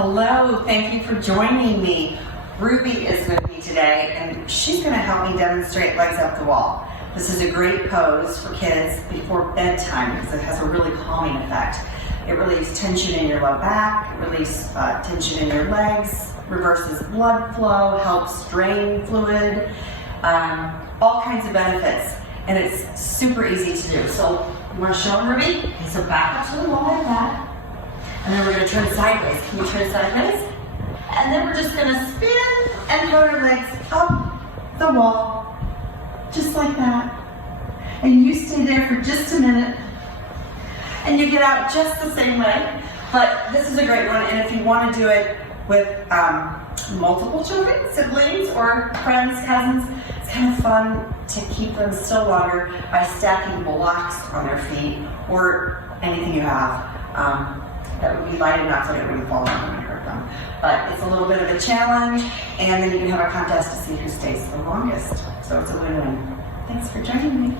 Hello, thank you for joining me. Ruby is with me today, and she's going to help me demonstrate legs up the wall. This is a great pose for kids before bedtime because it has a really calming effect. It relieves tension in your low back, it relieves tension in your legs, reverses blood flow, helps drain fluid, all kinds of benefits. And it's super easy to do. So you want to show them, Ruby? Okay, so back up to the wall like that. And then we're going to turn sideways. Can you turn sideways? And then we're just going to spin and put our legs up the wall. Just like that. And you stay there for just a minute. And you get out just the same way. But this is a great one. And if you want to do it with multiple children, siblings, or friends, cousins, it's kind of fun to keep them still longer by stacking blocks on their feet or anything you have that would be light enough that it wouldn't fall down and hurt them. But it's a little bit of a challenge, and then you can have a contest to see who stays the longest. So it's a win-win. Thanks for joining me.